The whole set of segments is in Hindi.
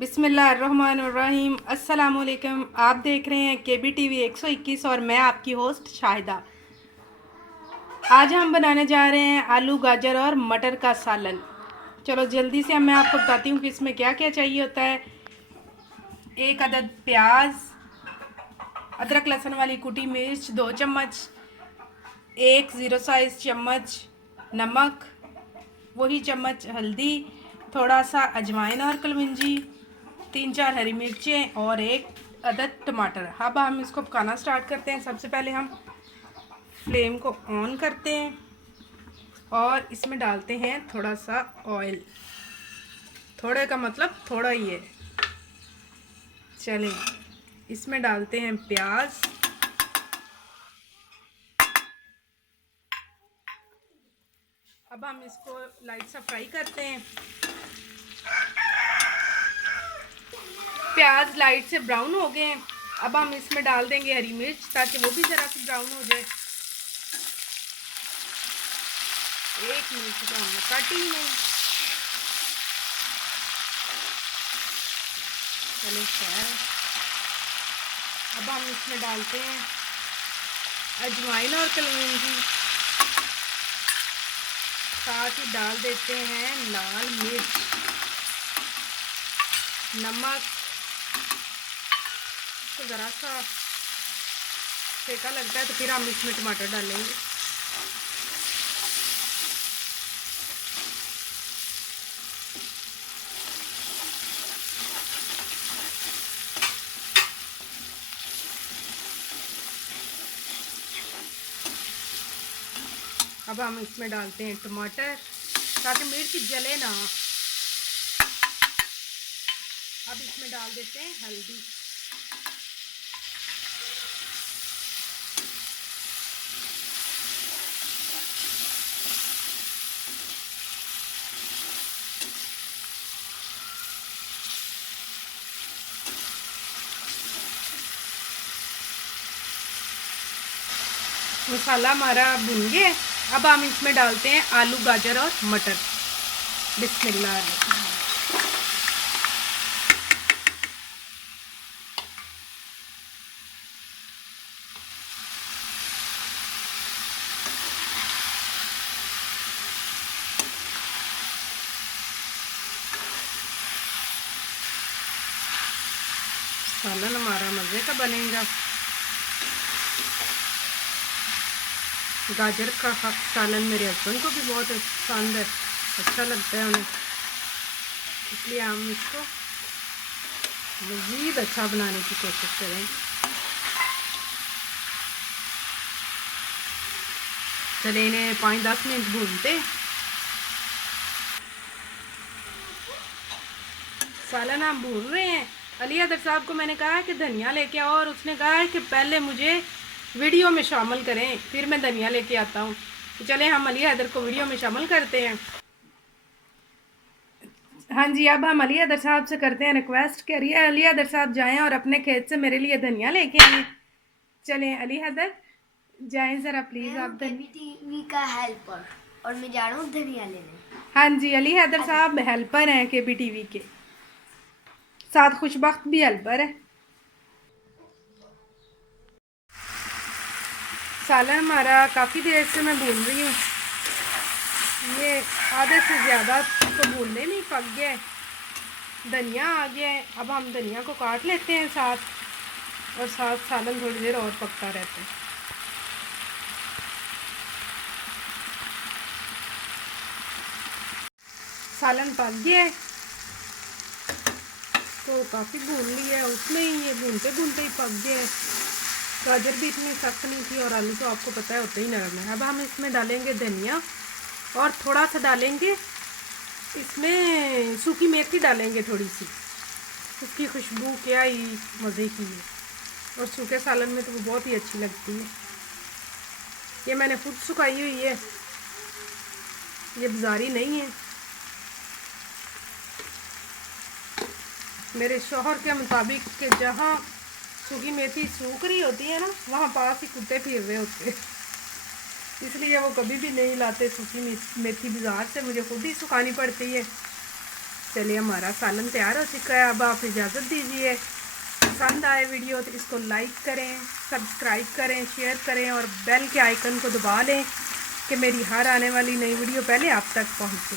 बिस्मिल्लाहिर्रहमानिर्रहीम। अस्सलामुअलैकुम। आप देख रहे हैं KBTV 121 और मैं आपकी होस्ट शाहिदा। आज हम बनाने जा रहे हैं आलू गाजर और मटर का सालन। चलो जल्दी से मैं आपको बताती हूँ कि इसमें क्या क्या चाहिए होता है। एक अदद प्याज, अदरक लहसुन वाली कुटी मिर्च 2 चम्मच, एक ज़ीरो साइज़ चम्मच नमक, वही चम्मच हल्दी, थोड़ा सा अजवाइन और कलौंजी, 3-4 हरी मिर्चें और एक अदद टमाटर। अब हम इसको पकाना स्टार्ट करते हैं। सबसे पहले हम फ्लेम को ऑन करते हैं और इसमें डालते हैं थोड़ा सा ऑयल। थोड़े का मतलब थोड़ा ही है। चलें, इसमें डालते हैं प्याज। अब हम इसको लाइट सा फ्राई करते हैं। प्याज लाइट से ब्राउन हो गए हैं। अब हम इसमें डाल देंगे हरी मिर्च ताकि वो भी ज़रा सी ब्राउन हो जाए। एक मिर्च तो हमने काटी ही नहीं। चलो खैर, अब हम इसमें डालते हैं अजवाइन और कलौंजी, साथ ही डाल देते हैं लाल मिर्च, नमक। तो ज़रा सा सेका लगता है तो फिर हम इसमें टमाटर डालेंगे। अब हम इसमें डालते हैं टमाटर ताकि मिर्च जले ना। अब इसमें डाल देते हैं हल्दी। मसाला हमारा भुन गया। अब हम इसमें डालते हैं आलू गाजर और मटर। बिस्मिल्लाह। सालन हमारा मज़े का बनेगा। गाजर का सालन मेरे हस्बैंड को भी बहुत पसंद है, अच्छा लगता है उन्हें, इसलिए हम इसको मज़ीद अच्छा बनाने की कोशिश करें। चले इन्हें 5-10 मिनट भूनते। सालन हम भून रहे हैं। अली हैदर साहब को मैंने कहा है कि धनिया लेके आओ और उसने कहा है कि पहले मुझे वीडियो में शामिल करें फिर मैं धनिया लेके आता हूँ। तो चले हम अली हैदर को वीडियो में शामिल करते हैं। हाँ जी, अब हम अली हैदर साहब से करते हैं रिक्वेस्ट कि अली हैदर साहब जाएं और अपने खेत से मेरे लिए धनिया लेके आए। चलें अली हैदर जाएं ज़रा प्लीज़ आप। KBTV का हेल्पर और मैं जा रहा हूँ धनिया लेने। हाँ जी, अली हैदर साहब हेल्पर हैं KBTV के, साथ खुशबख्त भी हेल्पर है। सालन हमारा काफ़ी देर से मैं भून रही हूँ। ये आधे से ज़्यादा तो भूनने में ही पक गया है। धनिया आ गया है। अब हम धनिया को काट लेते हैं साथ, और साथ सालन थोड़ी देर और पकता रहता है। सालन पक गया है तो काफ़ी भून लिया है उसमें ही, ये भूनते भूनते ही पक गया है। गाजर भी इतनी सख्त नहीं थी और आलू तो आपको पता है होते ही नरम है। अब हम इसमें डालेंगे धनिया और थोड़ा सा डालेंगे इसमें सूखी मेथी डालेंगे थोड़ी सी, उसकी खुशबू क्या ही मज़े की है। और सूखे सालन में तो वो बहुत ही अच्छी लगती है। ये मैंने खुद सुखाई हुई है, ये बाजारी नहीं है। मेरे शौहर के मुताबिक कि जहाँ सूखी मेथी सूख रही होती है ना, वहाँ पास ही कुत्ते फिर रहे होते, इसलिए वो कभी भी नहीं लाते सूखी मेथी बाज़ार से, मुझे खुद ही सुखानी पड़ती है। चलिए हमारा सालन तैयार हो चुका है। अब आप इजाज़त दीजिए। पसंद आए वीडियो तो इसको लाइक करें, सब्सक्राइब करें, शेयर करें और बेल के आइकन को दबा लें कि मेरी हर आने वाली नई वीडियो पहले आप तक पहुंचे।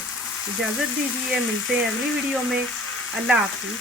इजाज़त दीजिए, मिलते हैं अगली वीडियो में। अल्लाह हाफिज़।